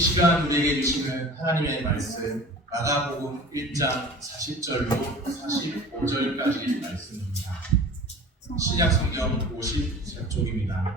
시간 우리에게 주시는 하나님의 말씀 마가복음 1장 40절로 45절까지 말씀입니다. 신약성경 53쪽입니다.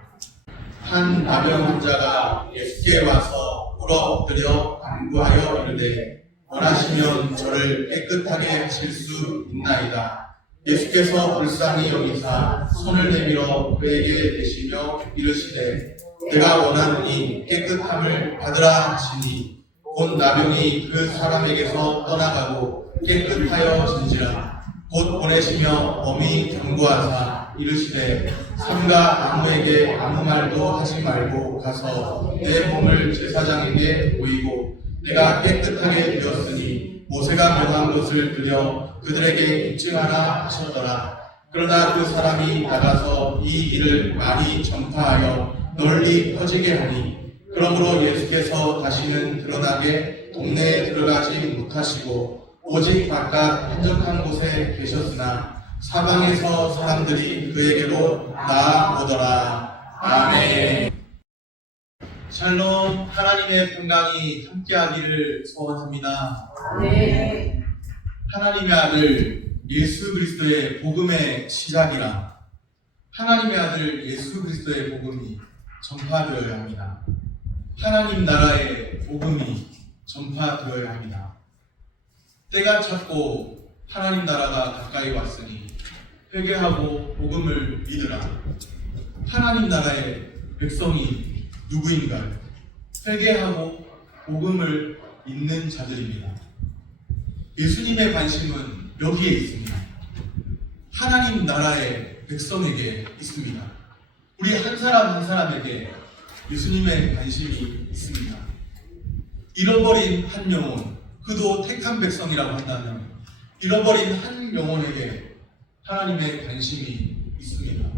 한 나병 환자가 예수께 와서 꿇어 엎드려 간구하여 이르되 원하시면 저를 깨끗하게 하실 수 있나이다. 예수께서 불쌍히 여기사 손을 내밀어 그에게 대시며 이르시되 내가 원하노니 깨끗함을 받으라 하시니 곧 나병이 그 사람에게서 떠나가고 깨끗하여진지라. 곧 보내시며 엄히 경고하사 이르시되 삼가 아무에게 아무 말도 하지 말고 가서 내 몸을 제사장에게 보이고 내가 깨끗하게 되었으니 모세가 명한 것을 드려 그들에게 입증하라 하셨더라. 그러나 그 사람이 나가서 이 일을 많이 전파하여 널리 퍼지게 하니 그러므로 예수께서 다시는 드러나게 동네에 들어가지 못하시고 오직 바깥 한적한 곳에 계셨으나 사방에서 사람들이 그에게로 나아오더라. 아멘. 샬롬. 하나님의 평강이 함께하기를 소원합니다. 네. 하나님의 아들 예수 그리스도의 복음의 시작이라 하나님의 아들 예수 그리스도의 복음이 전파되어야 합니다. 하나님 나라의 복음이 전파되어야 합니다. 때가 찼고 하나님 나라가 가까이 왔으니 회개하고 복음을 믿으라. 하나님 나라의 백성이 누구인가요? 회개하고 복음을 믿는 자들입니다. 예수님의 관심은 여기에 있습니다. 하나님 나라의 백성에게 있습니다. 우리 한 사람 한 사람에게 예수님의 관심이 있습니다. 잃어버린 한 영혼, 그도 택한 백성이라고 한다면 잃어버린 한 영혼에게 하나님의 관심이 있습니다.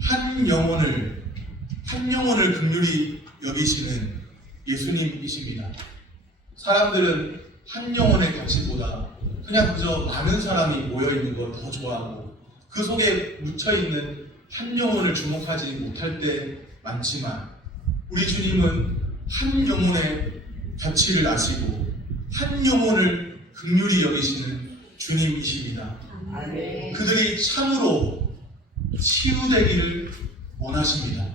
한 영혼을 긍휼히 여기시는 예수님이십니다. 사람들은 한 영혼의 가치보다 그냥 그저 많은 사람이 모여있는 걸 더 좋아하고 그 속에 묻혀있는 한 영혼을 주목하지 못할 때 많지만 우리 주님은 한 영혼의 가치를 아시고 한 영혼을 긍휼히 여기시는 주님이십니다. 그들이 참으로 치유되기를 원하십니다.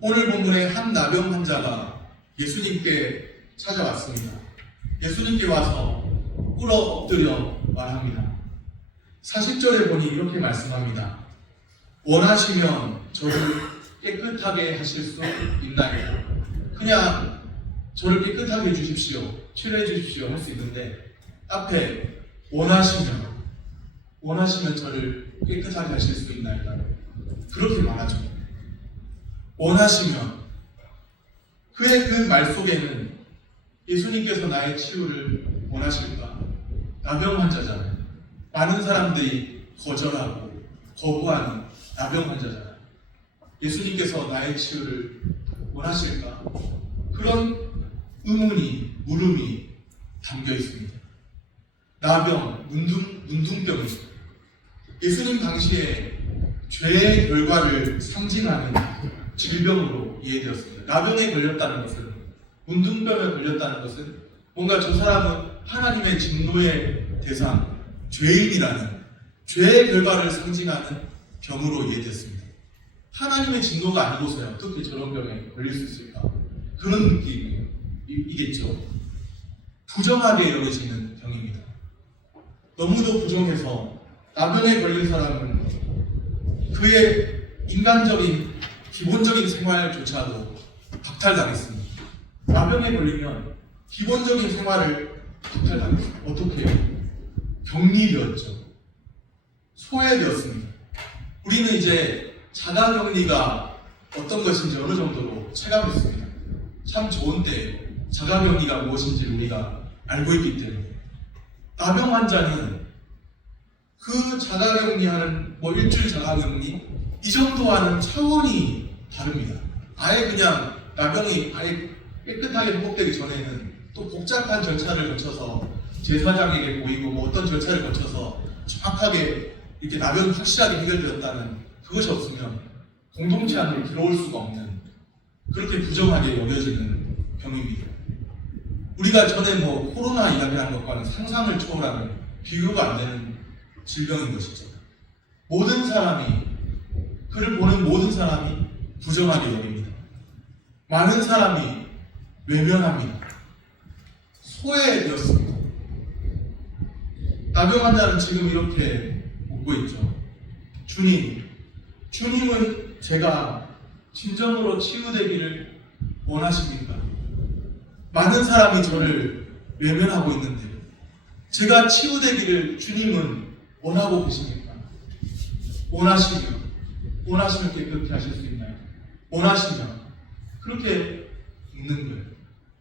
오늘 본문에 한 나병 환자가 예수님께 찾아왔습니다. 예수님께 와서 꿇어 엎드려 말합니다. 40절에 보니 이렇게 말씀합니다. 원하시면 저를 깨끗하게 하실 수 있나이다. 그냥 저를 깨끗하게 해주십시오, 치료해 주십시오 할 수 있는데 앞에 원하시면 저를 깨끗하게 하실 수 있나이다. 그렇게 말하죠. 원하시면. 그의 그 말 속에는 예수님께서 나의 치유를 원하실까? 나병 환자잖아요. 많은 사람들이 거절하고 거부하는 나병 환자잖아요. 예수님께서 나의 치유를 원하실까? 그런 의문이, 물음이 담겨 있습니다. 나병, 문둥병이 예수님 당시에 죄의 결과를 상징하는 질병으로 이해되었습니다. 나병에 걸렸다는 것은, 문둥병에 걸렸다는 것은 뭔가 저 사람은 하나님의 진노의 대상, 죄인이라는 죄의 결과를 상징하는 병으로 이해됐습니다. 하나님의 진노가 아니고서야 어떻게 저런 병에 걸릴 수 있을까? 그런 느낌이겠죠. 부정하게 여겨지는 병입니다. 너무도 부정해서 나병에 걸린 사람은 그의 인간적인 기본적인 생활조차도 박탈당했습니다. 나병에 걸리면 기본적인 생활을 박탈당했습니다. 어떻게 해요? 격리되었죠. 소외되었습니다. 우리는 이제 자가격리가 어떤 것인지 어느 정도로 체감했습니다. 참 좋은 때예요. 자가격리가 무엇인지 우리가 알고 있기 때문에. 나병 환자는 그 자가격리하는 일주일 자가격리 이 정도와는 차원이 다릅니다. 아예 그냥 나병이 아예 깨끗하게 회복되기 전에는 또 복잡한 절차를 거쳐서 제사장에게 보이고 어떤 절차를 거쳐서 정확하게 이렇게 나병이 확실하게 해결되었다는 그것이 없으면 공동체 안으로 들어올 수가 없는, 그렇게 부정하게 여겨지는 병입니다. 우리가 전에 코로나 이야기라는 것과는 상상을 초월하는 비교가 안 되는 질병인 것이죠. 모든 사람이, 그를 보는 모든 사람이 부정하게 여깁니다. 많은 사람이 외면합니다. 소외되었습니다. 나병 환자는 지금 이렇게 묻고 있죠. 주님은 제가 진정으로 치유되기를 원하십니까? 많은 사람이 저를 외면하고 있는데 제가 치유되기를 주님은 원하고 계십니까? 원하시면 깨끗게 하실 수 있나요? 원하시면 그렇게 묻는 거예요.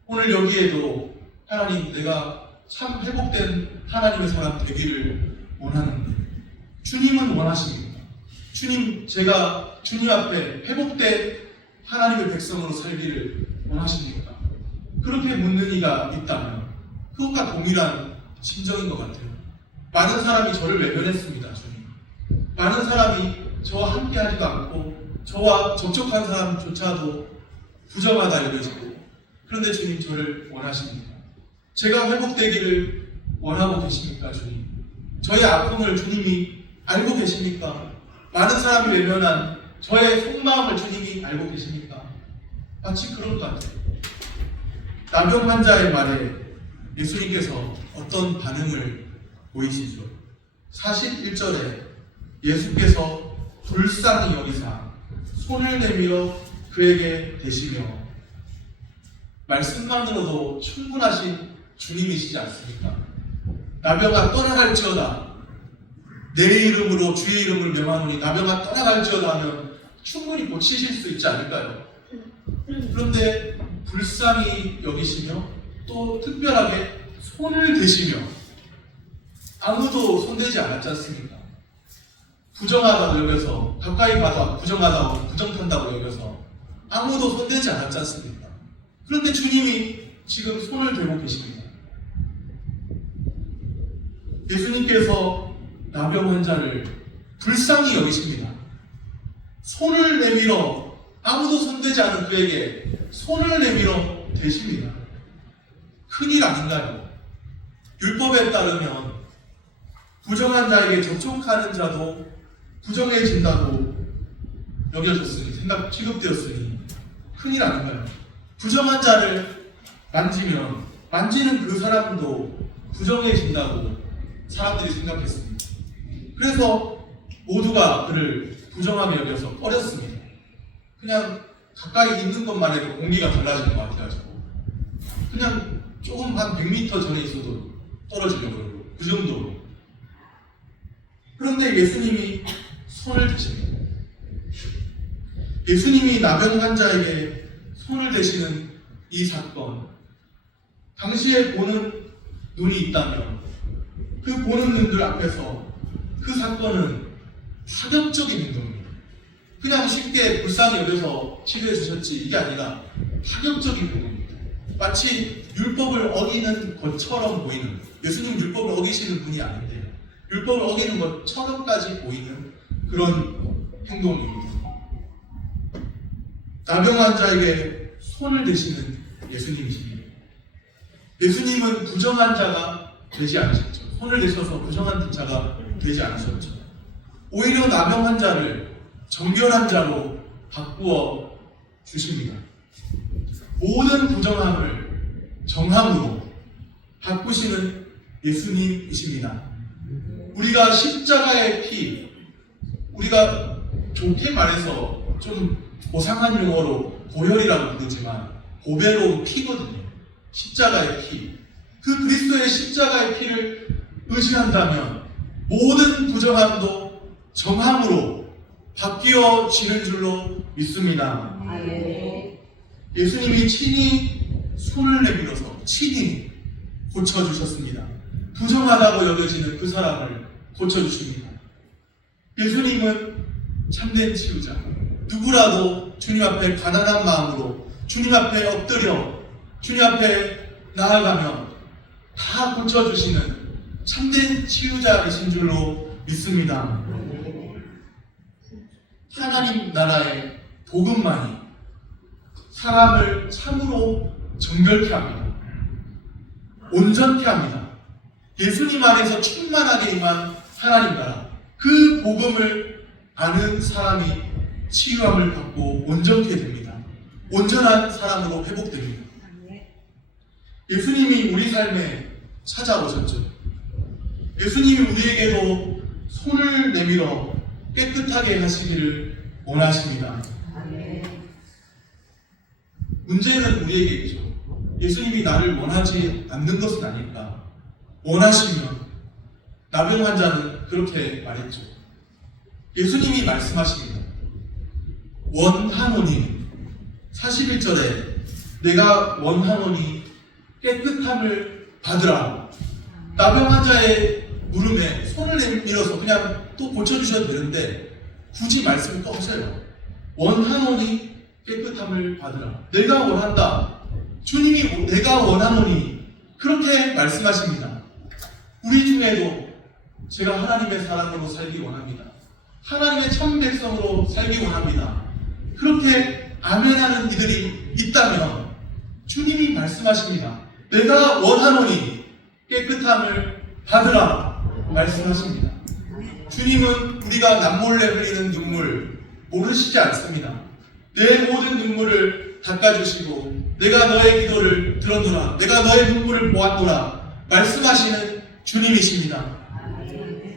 오늘 여기에도 하나님, 내가 참 회복된 하나님의 사람 되기를 원하는데 주님은 원하십니까? 주님, 제가 주님 앞에 회복된 하나님의 백성으로 살기를 원하십니까? 그렇게 묻는 이가 있다면 그것과 동일한 심정인 것 같아요. 많은 사람이 저를 외면했습니다. 주님, 많은 사람이 저와 함께 하지도 않고 저와 접촉한 사람조차도 부정하다 여겨지고, 그런데 주님, 저를 원하십니까? 제가 회복되기를 원하고 계십니까? 주님, 저의 아픔을 주님이 알고 계십니까? 많은 사람이 외면한 저의 속마음을 주님이 알고 계십니까? 마치 그런 것 같아요. 나병 환자의 말에 예수님께서 어떤 반응을 보이시죠? 41절에 예수께서 불쌍히 여기사 손을 내밀어 그에게 대시며, 말씀만으로도 충분하신 주님이시지 않습니까? 나병아 떠나갈지어다, 내 이름으로 주의 이름을 명하노니 나병아 떠나갈지어다 하면 충분히 고치실 수 있지 않을까요? 그런데 불쌍히 여기시며 또 특별하게 손을 대시며, 아무도 손대지 않았지 않습니까? 부정하다고 여겨서, 가까이 가다 부정하다고, 부정탄다고 여겨서 아무도 손대지 않았지 않습니까? 그런데 주님이 지금 손을 대고 계십니다. 예수님께서 나병 환자를 불쌍히 여기십니다. 손을 내밀어, 아무도 손대지 않은 그에게 손을 내밀어 대십니다. 큰일 아닌가요? 율법에 따르면 부정한 자에게 접촉하는 자도 부정해진다고 여겨졌으니, 취급되었으니 큰일 아닌가요? 부정한 자를 만지는 그 사람도 부정해진다고 사람들이 생각했습니다. 그래서 모두가 그를 부정하게 여겨서 꺼렸습니다. 그냥 가까이 있는 것만 해도 공기가 달라지는 것 같아가지고 그냥 조금 한 100m 전에 있어도 떨어지려고 그러고, 그 정도로. 그런데 예수님이 손을 대십니다. 예수님이 나병 환자에게 손을 대시는 이 사건, 당시에 보는 눈이 있다면 그 보는 눈들 앞에서 그 사건은 파격적인 행동입니다. 그냥 쉽게 불쌍히 여겨서 치료해 주셨지, 이게 아니라 파격적인 행동입니다. 마치 율법을 어기는 것처럼 보이는, 예수님 율법을 어기시는 분이 아닌데 율법을 어기는 것처럼까지 보이는 그런 행동입니다. 나병 환자에게 손을 대시는 예수님이십니다. 예수님은 부정한 자가 되지 않으셨죠. 손을 대셔서 부정한 자가 되지 않으셨죠. 오히려 나병 환자를 정결한 자로 바꾸어 주십니다. 모든 부정함을 정함으로 바꾸시는 예수님이십니다. 우리가 십자가의 피, 우리가 좋게 말해서 좀 고상한 용어로 보혈이라고 부르지만 보배로운 피거든요. 십자가의 피. 그 그리스도의 십자가의 피를 의지한다면 모든 부정함도 정함으로 바뀌어지는 줄로 믿습니다. 예수님이 친히 손을 내밀어서 친히 고쳐주셨습니다. 부정하다고 여겨지는 그 사람을 고쳐주십니다. 예수님은 참된 치유자. 누구라도 주님 앞에 가난한 마음으로 주님 앞에 엎드려 주님 앞에 나아가면 다 고쳐주시는 참된 치유자이신 줄로 믿습니다. 하나님 나라의 복음만이 사람을 참으로 정결케 합니다. 온전케 합니다. 예수님 안에서 충만하게 임한 하나님 나라, 그 복음을 아는 사람이 치유함을 받고 온전케 됩니다. 온전한 사람으로 회복됩니다. 예수님이 우리 삶에 찾아오셨죠. 예수님이 우리에게도 손을 내밀어 깨끗하게 하시기를 원하십니다. 문제는 우리에게 있죠. 예수님이 나를 원하지 않는 것은 아닐까? 원하시면, 나병 환자는 그렇게 말했죠. 예수님이 말씀하십니다. 원하노니, 41절에 내가 원하노니 깨끗함을 받으라. 나병 환자의 물음에 손을 내밀어서 그냥 또 고쳐주셔도 되는데 굳이 말씀을 꺼주세요. 원하노니 깨끗함을 받으라. 내가 원한다. 주님이 내가 원하노니 그렇게 말씀하십니다. 우리 중에도 제가 하나님의 사람으로 살기 원합니다. 하나님의 참 백성으로 살기 원합니다. 그렇게 아멘하는 이들이 있다면 주님이 말씀하십니다. 내가 원하노니 깨끗함을 받으라 말씀하십니다. 주님은 우리가 남몰래 흘리는 눈물 모르시지 않습니다. 내 모든 눈물을 닦아주시고 내가 너의 기도를 들었노라, 내가 너의 눈물을 보았노라 말씀하시는 주님이십니다.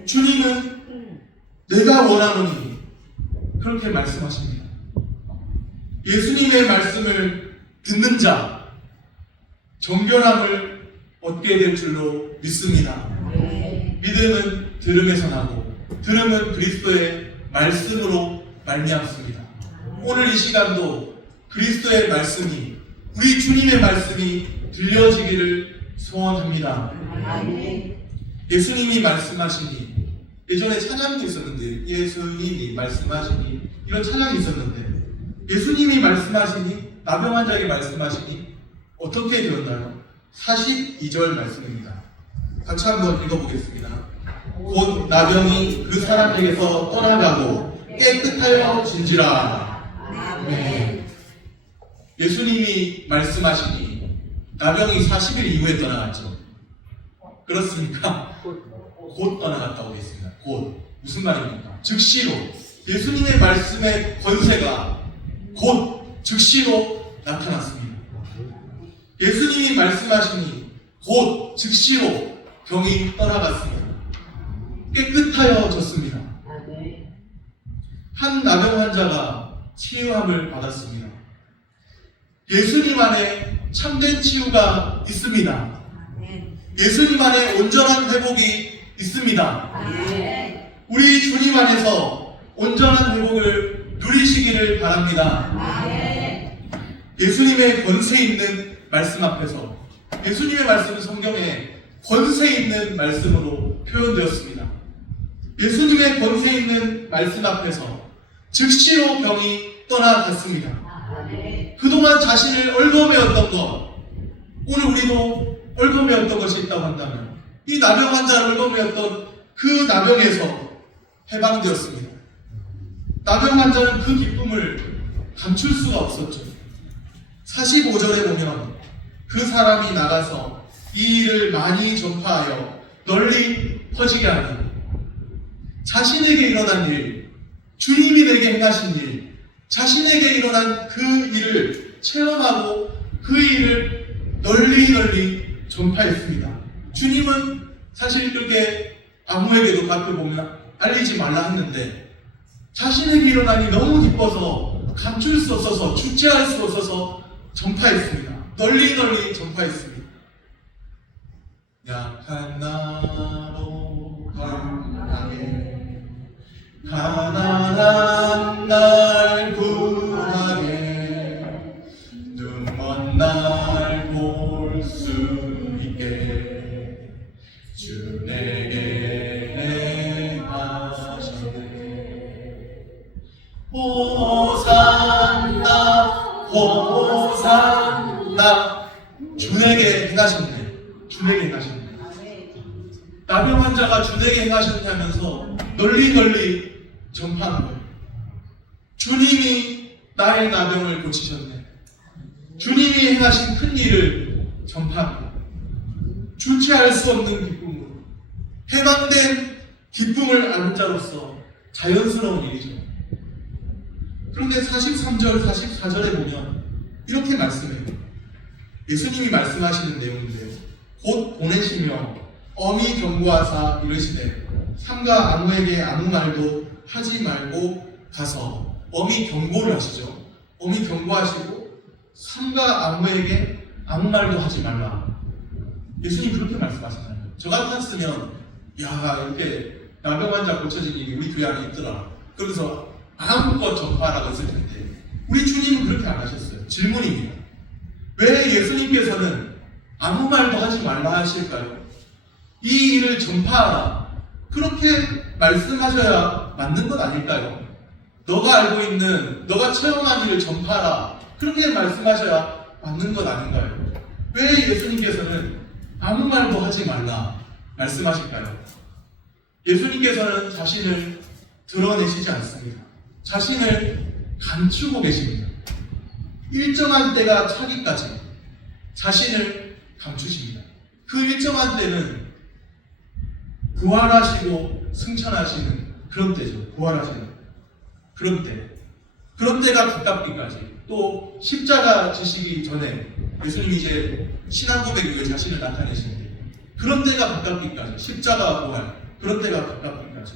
주님은 내가 원하노니 그렇게 말씀하십니다. 예수님의 말씀을 듣는 자 정결함을 얻게 될 줄로 믿습니다. 믿음은 들음에서 나고 들음은 그리스도의 말씀으로 말미암습니다. 오늘 이 시간도 그리스도의 말씀이, 우리 주님의 말씀이 들려지기를 소원합니다. 예수님이 말씀하시니, 예전에 찬양이 있었는데, 예수님이 말씀하시니 이런 찬양이 있었는데, 예수님이 말씀하시니, 나병 환자에게 말씀하시니 어떻게 되었나요? 42절 말씀입니다. 같이 한번 읽어보겠습니다. 곧 나병이 그 사람에게서 떠나가고 깨끗하여 진지라. 아멘. 예수님이 말씀하시니 나병이 40일 이후에 떠나갔죠. 그렇습니까? 곧 떠나갔다고 되어 있습니다. 곧. 무슨 말입니까? 즉시로. 예수님의 말씀의 권세가 곧 즉시로 나타났습니다. 예수님이 말씀하시니 곧 즉시로 병이 떠나갔습니다. 깨끗하여졌습니다. 한 나병 환자가 치유함을 받았습니다. 예수님 안에 참된 치유가 있습니다. 예수님 안에 온전한 회복이 있습니다. 우리 주님 안에서 온전한 회복을 누리시기를 바랍니다. 예수님의 권세 있는 말씀 앞에서, 예수님의 말씀은 성경에 권세 있는 말씀으로 표현되었습니다. 예수님의 권세 있는 말씀 앞에서 즉시로 병이 떠나갔습니다. 그동안 자신을 얽어매었던 것, 오늘 우리도 얽어매었던 것이 있다고 한다면 이 나병 환자를 얽어매었던 그 나병에서 해방되었습니다. 나병 환자는 그 기쁨을 감출 수가 없었죠. 45절에 보면 그 사람이 나가서 이 일을 많이 전파하여 널리 퍼지게 하니, 자신에게 일어난 일, 주님이 내게 행하신 일, 자신에게 일어난 그 일을 체험하고 그 일을 널리 전파했습니다. 주님은 사실 그렇게 아무에게도 가끔 보면 알리지 말라 했는데 자신에게 일어난 일이 너무 기뻐서 감출 수 없어서, 주체할 수 없어서 전파했습니다. 널리 전파했습니다. 약한 나로 강하게, 가난한 날 구하게, 눈 먼 날 볼 수 있게 주 내게 행하셨네. 호산나 호산나. 주에게 행하셨네. 주에게 행하셨네. 나병 환자가 주에게 행하셨냐면서 널리 전파하는 거예요. 주님이 나의 나병을 고치셨네. 주님이 행하신 큰 일을 전파합니다. 주체할 수 없는 기쁨으로 해방된 기쁨을 아는 자로서 자연스러운 일이죠. 그런데 43절, 44절에 보면 이렇게 말씀해요. 예수님이 말씀하시는 내용인데요. 곧 보내시며 엄히 경고하사 이르시되 삼가 아무에게 아무 말도 하지 말고 가서 엄히 경고를 하시죠. 엄히 경고하시고 삼가 아무에게 아무 말도 하지 말라. 예수님 그렇게 말씀하시나요? 저 같았으면 야 이렇게 나병 환자 고쳐진 일이 우리 교회 안에 있더라. 그러면서 마음껏 전파하라고 했을 텐데 우리 주님은 그렇게 안 하셨어요. 질문입니다. 왜 예수님께서는 아무 말도 하지 말라 하실까요? 이 일을 전파하라. 그렇게 말씀하셔야 맞는 것 아닐까요? 너가 알고 있는, 너가 체험한 일을 전파하라. 그렇게 말씀하셔야 맞는 것 아닌가요? 왜 예수님께서는 아무 말도 하지 말라 말씀하실까요? 예수님께서는 자신을 드러내시지 않습니다. 자신을 감추고 계십니다. 일정한 때가 차기까지 자신을 감추십니다. 그 일정한 때는 부활하시고 승천하시는 그런 때죠. 부활하시는 그런 때. 그런 때가 가깝기까지. 또 십자가 지시기 전에 예수님이 이제 신앙 고백 이후에 자신을 나타내시는데 그런 때가 가깝기까지. 십자가 부활. 그런 때가 가깝기까지.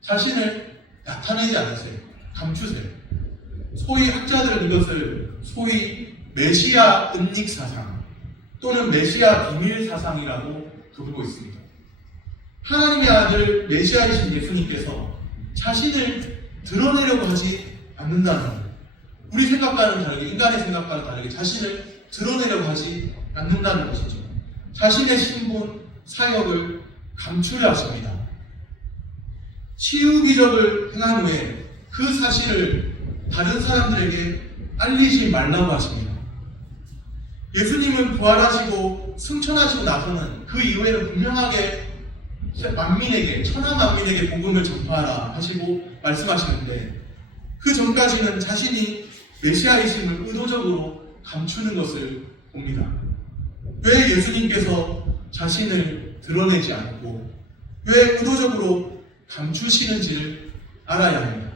자신을 나타내지 않으세요. 감추세요. 소위 학자들은 이것을 소위 메시아 은닉 사상 또는 메시아 비밀 사상이라고 부르고 있습니다. 하나님의 아들 메시아이신 예수님께서 자신을 드러내려고 하지 않는다는 거예요. 우리 생각과는 다르게, 인간의 생각과는 다르게 자신을 드러내려고 하지 않는다는 것이죠. 자신의 신분, 사역을 감추려 하십니다. 치유 기적을 행한 후에 그 사실을 다른 사람들에게 알리지 말라고 하십니다. 예수님은 부활하시고 승천하시고 나서는 그 이후에는 분명하게 만민에게, 천하 만민에게 복음을 전파하라 하시고 말씀하시는데 그 전까지는 자신이 메시아이심을 의도적으로 감추는 것을 봅니다. 왜 예수님께서 자신을 드러내지 않고 왜 의도적으로 감추시는지를 알아야 합니다.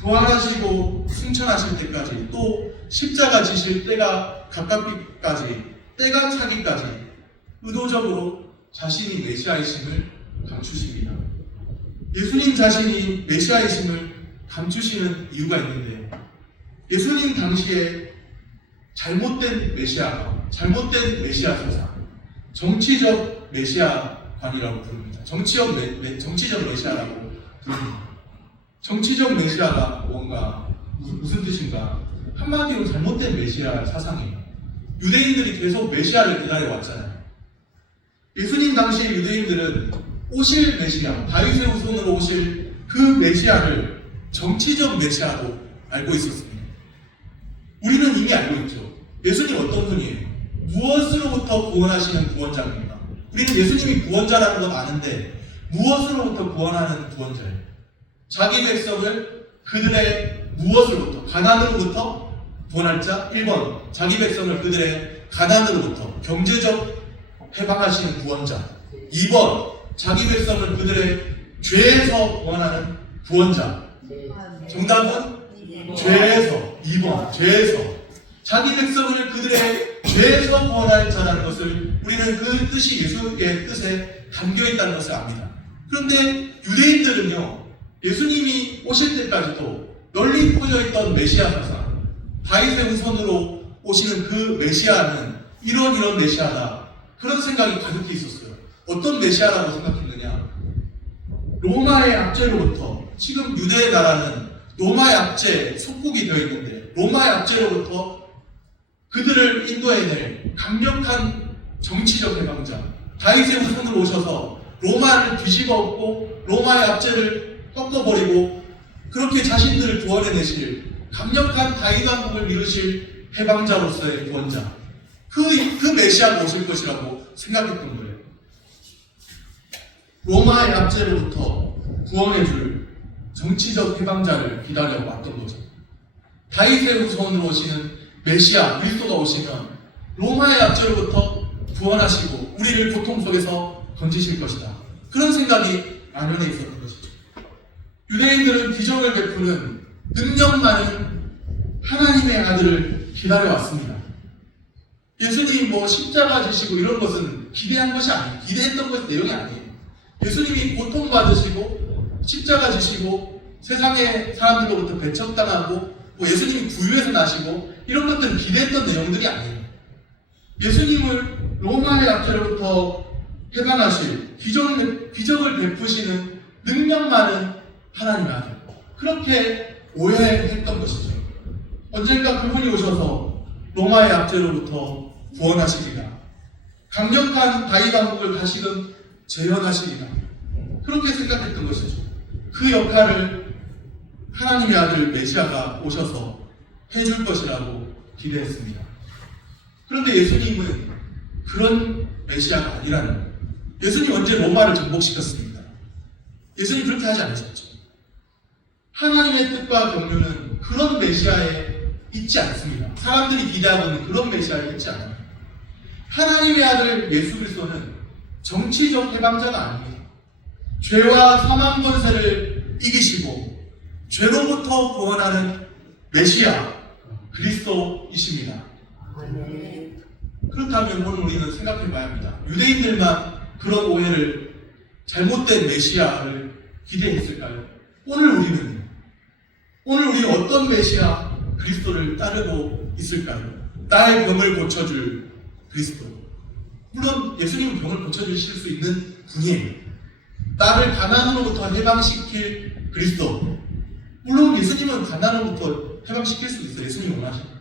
부활하시고 승천하실 때까지 또 십자가 지실 때가 가깝기까지 때가 차기까지 의도적으로 자신이 메시아이심을 감추십니다. 예수님 자신이 메시아이심을 감추시는 이유가 있는데 예수님 당시에 잘못된 메시아가 잘못된 메시아 사상 정치적 메시아관이라고 부릅니다. 정치적 메시아라고 부릅니다. 정치적 메시아가 뭔가 무슨 뜻인가? 한마디로 잘못된 메시아 사상이에요. 유대인들이 계속 메시아를 기다려왔잖아요. 예수님 당시 유대인들은 오실 메시아, 다윗의 후손으로 오실 그 메시아를 정치적 메시아로 알고 있었습니다. 우리는 이미 알고 있죠. 예수님 어떤 분이에요? 무엇으로부터 구원하시는 구원자입니다. 우리는 예수님이 구원자라는 건 아는데 무엇으로부터 구원하는 구원자예요? 자기 백성을 그들의 무엇으로부터? 가난으로부터 구원할 자 1번 자기 백성을 그들의 가난으로부터 경제적 해방하시는 구원자 2번 자기 백성을 그들의 죄에서 구원하는 구원자 정답은 죄에서 2번 죄에서 자기 백성을 그들의 죄에서 구원할 자라는 것을 우리는 그 뜻이 예수의 뜻에 담겨 있다는 것을 압니다. 그런데 유대인들은요 예수님이 오실 때까지도 널리 퍼져있던 메시아 사상 다윗의 후손으로 오시는 그 메시아는 이런 메시아다 그런 생각이 가득히 있었어요. 어떤 메시아라고 생각했느냐 로마의 압제로부터 지금 유대 나라는 로마의 압제 속국이 되어 있는데 로마의 압제로부터 그들을 인도해낼 강력한 정치적 해방자 다윗의 후손으로 오셔서 로마를 뒤집어 엎고 로마의 압제를 꺾어버리고 그렇게 자신들을 구원해내실 강력한 다윗 왕국을 이루실 해방자로서의 구원자 그 메시아가 오실 것이라고 생각했던 거예요. 로마의 압제로부터 구원해줄 정치적 해방자를 기다려왔던 거죠. 다윗의 후손으로 오시는 메시아 그리스도가 오시면 로마의 압제로부터 구원하시고 우리를 고통 속에서 건지실 것이다. 그런 생각이 만연해 있었던 것이죠. 유대인들은 기적을 베푸는 능력 많은 하나님의 아들을 기다려왔습니다. 예수님이 십자가 지시고 이런 것은 기대한 것이 아니에요. 기대했던 것이 내용이 아니에요. 예수님이 고통받으시고 십자가 지시고 세상의 사람들로부터 배척당하고 예수님이 구유에서 나시고 이런 것들은 기대했던 내용들이 아니에요. 예수님을 로마의 압제로부터 해방하실 기적을 베푸시는 능력 많은 하나님의 아들, 그렇게 오해했던 것이죠. 언젠가 그분이 오셔서 로마의 압제로부터 구원하시리라, 강력한 다윗 왕국을 다시금 재현하시리라, 그렇게 생각했던 것이죠. 그 역할을 하나님의 아들 메시아가 오셔서 해줄 것이라고 기대했습니다. 그런데 예수님은 그런 메시아가 아니라는 거예요. 예수님 언제 로마를 정복시켰습니다. 예수님 그렇게 하지 않으셨죠. 하나님의 뜻과 경륜은 그런 메시아에 있지 않습니다. 사람들이 기대하고 있는 그런 메시아에 있지 않아요. 하나님의 아들 예수 그리스도는 정치적 해방자가 아닙니다. 죄와 사망 권세를 이기시고 죄로부터 구원하는 메시아 그리스도이십니다. 그렇다면 오늘 우리는 생각해 봐야 합니다. 유대인들만 그런 오해를, 잘못된 메시아를 기대했을까요? 오늘 우리는 어떤 메시아 그리스도를 따르고 있을까요? 나의 병을 고쳐줄 그리스도. 물론 예수님은 병을 고쳐주실 수 있는 분이에요. 나를 가난으로부터 해방시킬 그리스도. 물론 예수님은 가난으로부터 해방시킬 수 있어요. 예수님이 원하십니다.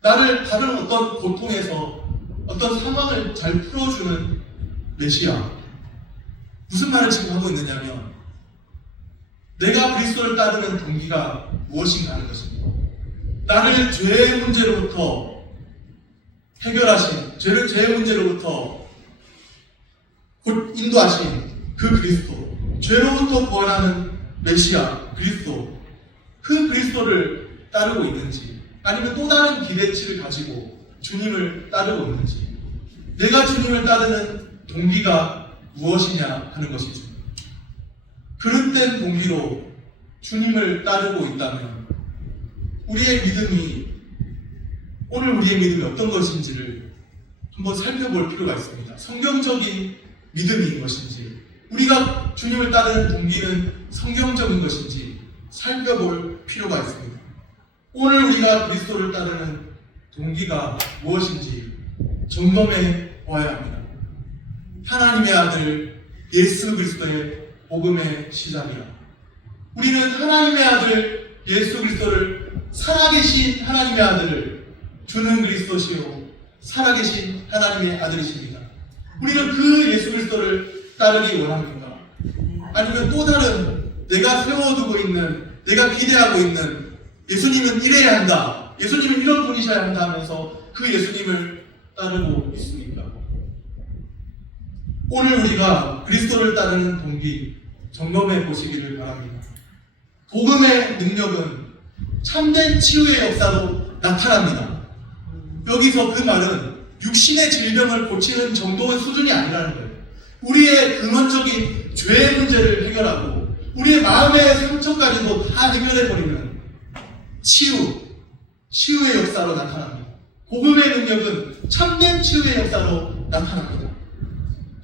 나를 다른 어떤 고통에서 어떤 상황을 잘 풀어주는 메시아. 무슨 말을 지금 하고 있느냐면 내가 그리스도를 따르는 동기가 무엇인가 하는 것입니다. 나를 죄의 문제로부터 해결하신, 죄의 문제로부터 곧 인도하신 그 그리스도, 죄로부터 구원하는 메시아 그리스도, 그 그리스도를 따르고 있는지, 아니면 또 다른 기대치를 가지고 주님을 따르고 있는지, 내가 주님을 따르는 동기가 무엇이냐 하는 것이죠. 그릇된 동기로 주님을 따르고 있다면 우리의 믿음이, 오늘 우리의 믿음이 어떤 것인지를 한번 살펴볼 필요가 있습니다. 성경적인 믿음인 것인지, 우리가 주님을 따르는 동기는 성경적인 것인지 살펴볼 필요가 있습니다. 오늘 우리가 그리스도를 따르는 동기가 무엇인지 점검해 보아야 합니다. 하나님의 아들 예수 그리스도의 복음의 시작이라. 우리는 하나님의 아들 예수 그리스도를, 살아계신 하나님의 아들을, 주는 그리스도시요 살아계신 하나님의 아들이십니다. 우리는 그 예수 그리스도를 따르기 원합니까? 아니면 또 다른 내가 세워두고 있는, 내가 기대하고 있는 예수님은 이래야 한다, 예수님은 이런 분이셔야 한다 하면서 그 예수님을 따르고 있습니까? 오늘 우리가 그리스도를 따르는 동기 점검해 보시기를 바랍니다. 복음의 능력은 참된 치유의 역사로 나타납니다. 여기서 그 말은 육신의 질병을 고치는 정도의 수준이 아니라는 거예요. 우리의 근원적인 죄의 문제를 해결하고 우리의 마음의 상처까지도 다 해결해버리는 치유의 역사로 나타납니다. 복음의 능력은 참된 치유의 역사로 나타납니다.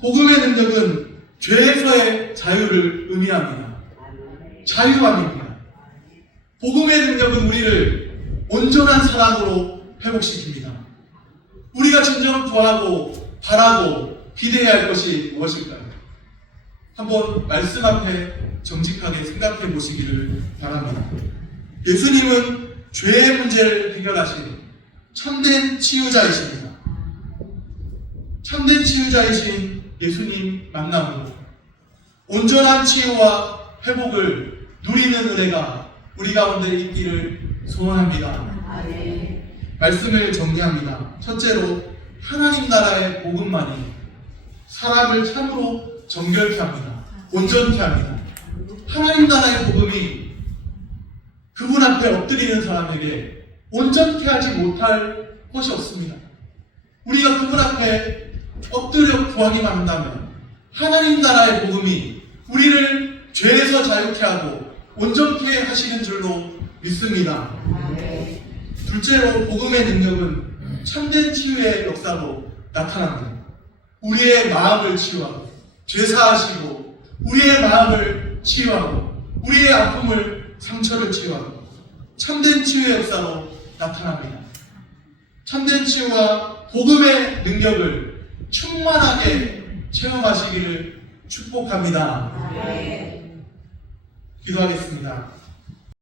복음의 능력은 죄에서의 자유를 의미합니다. 자유함입니다. 복음의 능력은 우리를 온전한 사랑으로 회복시킵니다. 우리가 진정 구하고 바라고 기대해야 할 것이 무엇일까요? 한번 말씀 앞에 정직하게 생각해 보시기를 바랍니다. 예수님은 죄의 문제를 해결하신 참된 치유자이십니다. 참된 치유자이신 예수님 만남으로 온전한 치유와 회복을 누리는 은혜가 우리 가운데 있기를 소원합니다. 말씀을 정리합니다. 첫째로, 하나님 나라의 복음만이 사람을 참으로 정결케 합니다. 온전케 합니다. 하나님 나라의 복음이 그분 앞에 엎드리는 사람에게 온전케 하지 못할 것이 없습니다. 우리가 그분 앞에 엎드려 구하기만 한다면 하나님 나라의 복음이 우리를 죄에서 자유케 하고 온전케 하시는 줄로 믿습니다. 둘째로 복음의 능력은 참된 치유의 역사로 나타납니다. 우리의 마음을 치유하고 죄사하시고 우리의 마음을 치유하고 우리의 아픔을 상처를 치유하고 참된 치유의 역사로 나타납니다. 참된 치유와 복음의 능력을 충만하게 체험하시기를 축복합니다. 기도하겠습니다.